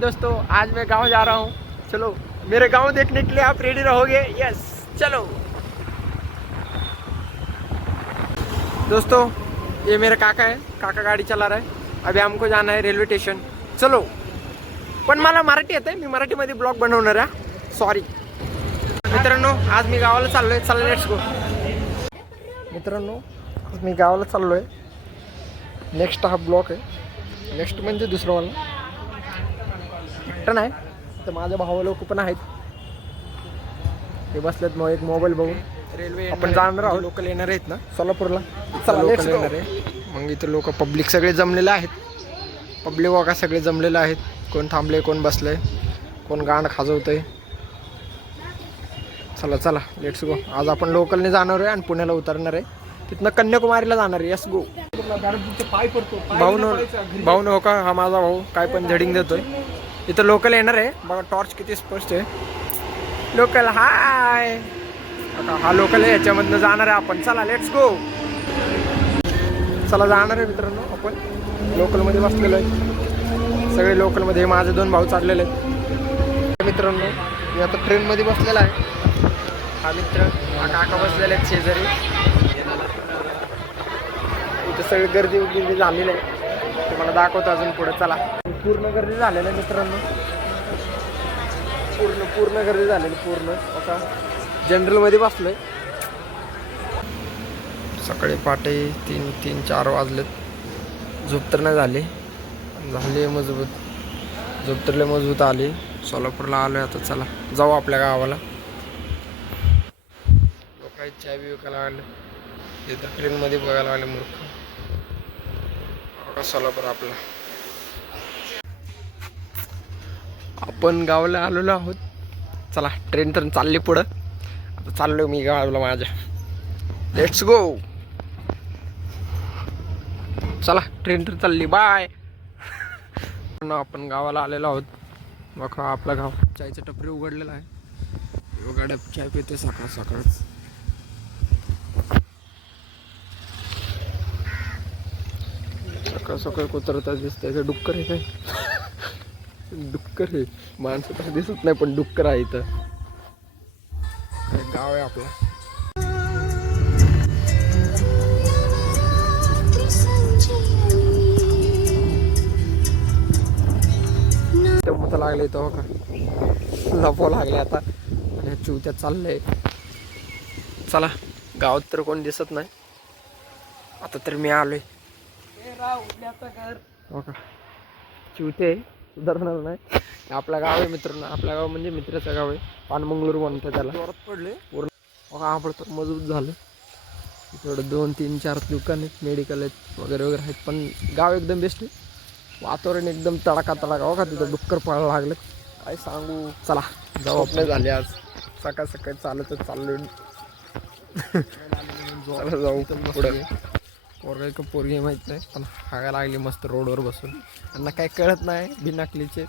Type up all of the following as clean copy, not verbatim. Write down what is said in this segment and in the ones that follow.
दोस्तों आज मैं गांव जा रहा हूं। चलो मेरे गांव देखने के लिए आप रेडी रहोगे? यस चलो दोस्तों, ये मेरा काका है। काका गाडी चला रहा है। अभी हमको जाना है रेल्वे स्टेशन। चलो, पण मला मराठी येते, मी मराठीमध्ये ब्लॉग बनवणार आहे। सॉरी मित्रांनो, आज मी गावाला चाललोय। चला लेट्स गो। मित्रांनो, आज मी गावाला चाललोय। नेक्स्ट हा ब्लॉग आहे। नेक्स्ट म्हणजे दुसरं वाला एकटं नाही तर माझ्या भावा लोक पण आहेत। ते बसलेत मग एक मोबाईल बघून। रेल्वे आपण जाणार आहोत। लोकल येणार आहेत ना सोलापूरला। चला लेट्स गो। मग इथे लोक पब्लिक सगळे जमलेले आहेत। पब्लिक बघा सगळे जमलेले आहेत। कोण थांबले, कोण बसले, कोण गाणं खाजवतंय। चला चला लेट्स गो। आज आपण लोकलने जाणार आहे आणि पुण्याला उतरणार आहे। तिथनं कन्याकुमारीला जाणार आहे। Yes go. भाऊ हो का, हा माझा भाऊ काय पण झडिंग देतोय। इथं लोकल येणार आहे बघा। टॉर्च किती स्पष्ट आहे। लोकल हाय। आता हा लोकल आहे, याच्यामधनं जाणार आहे आपण। चला लेट्स गो। चला जाणार आहे मित्रांनो आपण। लोकलमध्ये बसलेलो आहे सगळे। लोकलमध्ये माझे दोन भाऊ चाललेले आहेत। मित्रांनो मी आता ट्रेनमध्ये बसलेला आहे। हा मित्र, हा काका बसलेले आहेत शेजारी। इथं सगळी गर्दी वगैरे झालेली आहे। ते मला दाखवतो अजून पुढे। चला, पूर्ण गर्दी झालेलं आहे मित्रांनो। पूर्ण गर्दी झालेली पूर्ण। आता जनरलमध्ये बसलोय। सकाळी पहाटे 3-4 वाजलेत। झोप तर नाही झाली मजबूत। झोप तर लय मजबूत आली। सोलापूरला आलोय आता। चला जाऊ आपल्या गावाला। लोकांची चाय बी विकायला लागले। इथं ट्रेनमध्ये बघायला लागले मूर्ख। सोलापूर आपला। आपण गावाला आलेलो आहोत। चला ट्रेन तर चालली पुढं। आता चाललोय मी गावाला माझ्या। Let's go. चला ट्रेन तर चालली। बाय। आपण गावाला आलेलो आहोत। बघा आपला गाव। चायचं टपरी उघडलेलं आहे। गाड्या चाय पिते सकाळ सकाळच। सकाळ सकाळ कुत्रता दिसतंय। डुक्कर आहे काय? डुक्कर आहे। माणसं तर दिसत नाही पण डुक्कर आहे इथं। गाव आहे आपलं। मत लागले तो का लपो लागले आता। आणि चिवत्यात चाललंय। चला गावात तर कोण दिसत नाही। आता तर मी आलोय। हो का, चिवते सुधारणार नाही। आपलं गाव आहे मित्रांनो। आपलं गाव म्हणजे मित्राचं गाव आहे। पानमंगळूर म्हणतो त्याला। जोरात पडले पूर्ण। आपण तर मजबूत झालं। थोडं 2-3-4 दुकान आहेत, मेडिकल आहेत वगैरे वगैरे आहेत। पण गाव एकदम बेस्ट आहे। वातावरण एकदम तडाका हो का। तिथं डुक्कर पळायला लागलं काय सांगू। चला जाऊ। आपले झाले आज सकाळ सकाळी चालतच चाललोय। चला जाऊ पुढे। पोरगा का पोरगी माहीत नाही, पण हागा लागली मस्त रोडवर बसून। त्यांना काही कळत नाही बिनाकलीचे।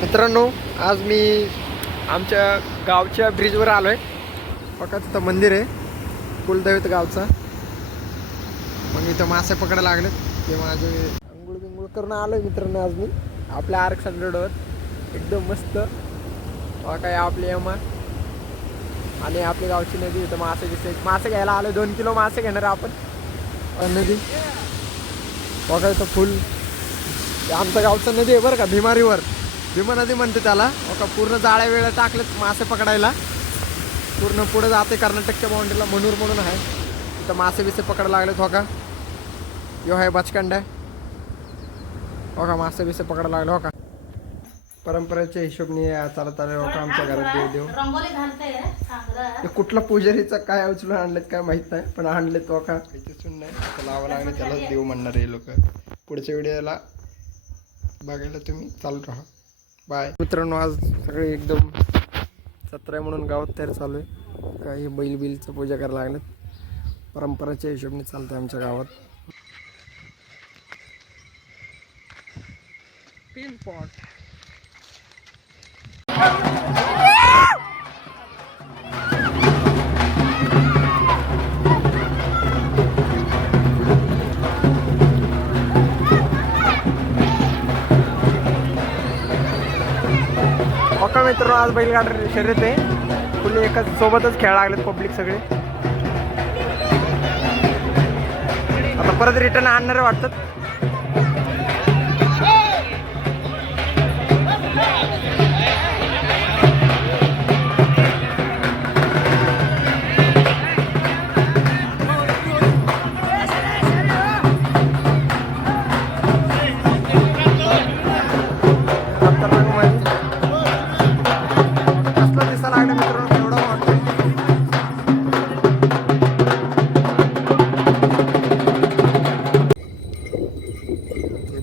मित्रांनो आज मी आमच्या गावच्या ब्रिजवर आलोय बघा। तिथं मंदिर आहे कुलदैवत गावचा। मग इथं मासे पकडायला लागले। ते माझे अंघोळ बिंगोळ करून आलोय मित्रांनो आज मी आपल्या आरक्षण रोडवर। एकदम मस्त काय आपली यमा आणि आपली गावची नदी। इथं मासे घ्यायला आलोय। 2 किलो मासे घेणार आपण। नदी बघा इथं फुल। आमचं गावचं नदी आहे बरं का, भीमा रिव्हर। भीमा नदी म्हणते त्याला। बघा पूर्ण जाळ्या वेळा टाकलेत मासे पकडायला। पूर्ण पुढे जाते कर्नाटकच्या बाउंड्रीला। मनूर म्हणून आहे तिथं मासे बिसे पकडायला लागलेत। हो का, यो आहे बचकंडा। हो का, मासे बिसे पकडायला लागले। हो का, परंपरेच्या हिशोबने चालत आले। हो का, आमच्या घरात देव ते कुठला पुजारीचा काय उचलून आणलेत काय माहित नाही, पण आणलेत। तो का सुन नाही लावा लागले त्याला देव म्हणणार हे लोक। पुढच्या व्हिडिओला बघायला तुम्ही चालू राहा। बाय मित्रांनो। आज सगळे एकदम सत्र म्हणून गावात तयार चालू आहे। काही बैलबिलचं पूजा करायला लागलेत। परंपरेच्या हिशोबने चालतं आमच्या गावात। पिन पॉट ओका मित्र आज बैलगाडी शर्यत आहे फुले एकच सोबतच खेळायला लागलेत पब्लिक सगळे. आता परत रिटर्न आणणार वाटतं.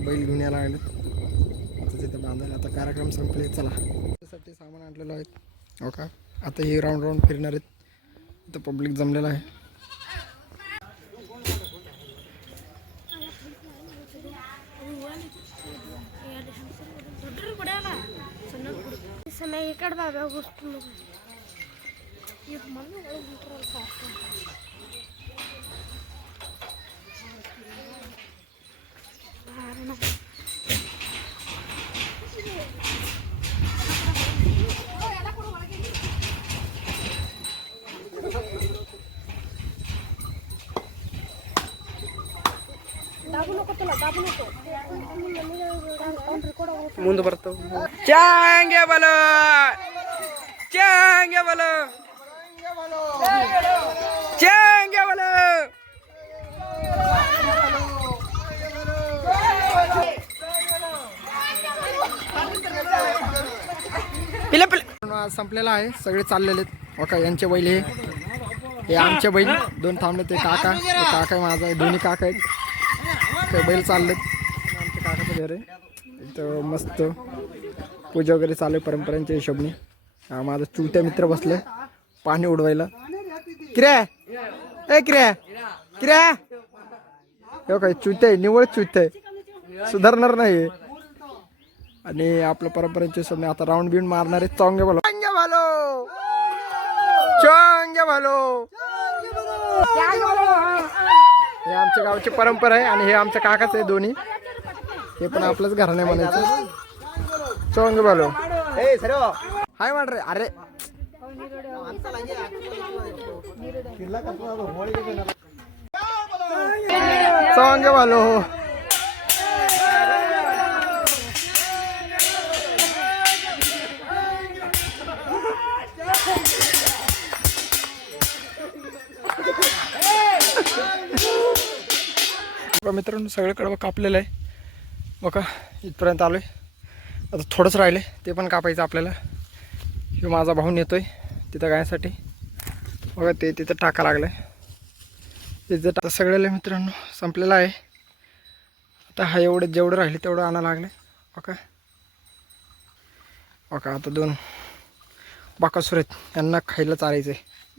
बैल घेऊन यायला लागले आता तिथे बांधायला. आता कार्यक्रम संपले. चला त्यासाठी सामान आणलेलं आहे. हो का आता हे राऊंड राऊंड फिरणार आहेत. इथं पब्लिक जमलेलं आहे. ముందు పడతావు చాంగే బలో చాంగే బలో చాంగే బలో पिले पिले संपलेला आहे. सगळे चाललेले आहेत. ओका यांचे बैल हे आमचे बैल दोन थांबले. ते काका काका माझा आहे. दोन्ही काका आहेत. ते बैल चाललेत. आमच्या काकाचं घर आहे. इथं मस्त पूजा वगैरे चालू आहे परंपरांच्या हिशोबने. हा माझा चुलत्या मित्र बसले पाणी उडवायला. किऱ्या ए किऱ्या किऱ्या हे काय चुलते आहे. निवळ चुलते आहे. सुधारणार नाही. आणि आपल्या परंपरेच्या हिशोबने आता राऊंड बिऊंड मारणार आहे. चोंगे भालो चोंगे भालो चोंगे भालो हे आमच्या गावची परंपरा आहे. आणि हे आमच्या काकाच आहे दोन्ही. हे पण आपलंच घराणे म्हणायचं. चोंगे भालो हाय मार रे. अरे चोंगे भालो मित्रांनो सगळं कडवं कापलेलं आहे. बघा इथपर्यंत आलो आहे. आता थोडंच राहिले ते पण कापायचं आपल्याला. हे माझा भाऊ नेतोय तिथं गायसाठी. बघा ते तिथं टाका लागलं आहे. तिथं आता सगळ्याला मित्रांनो संपलेलं आहे. आता हा एवढं जेवढं राहिले तेवढं आणा लागलं आहे. बघा बघा आता दोन बाकासूर आहेत. यांना खायला चालायचं आहे.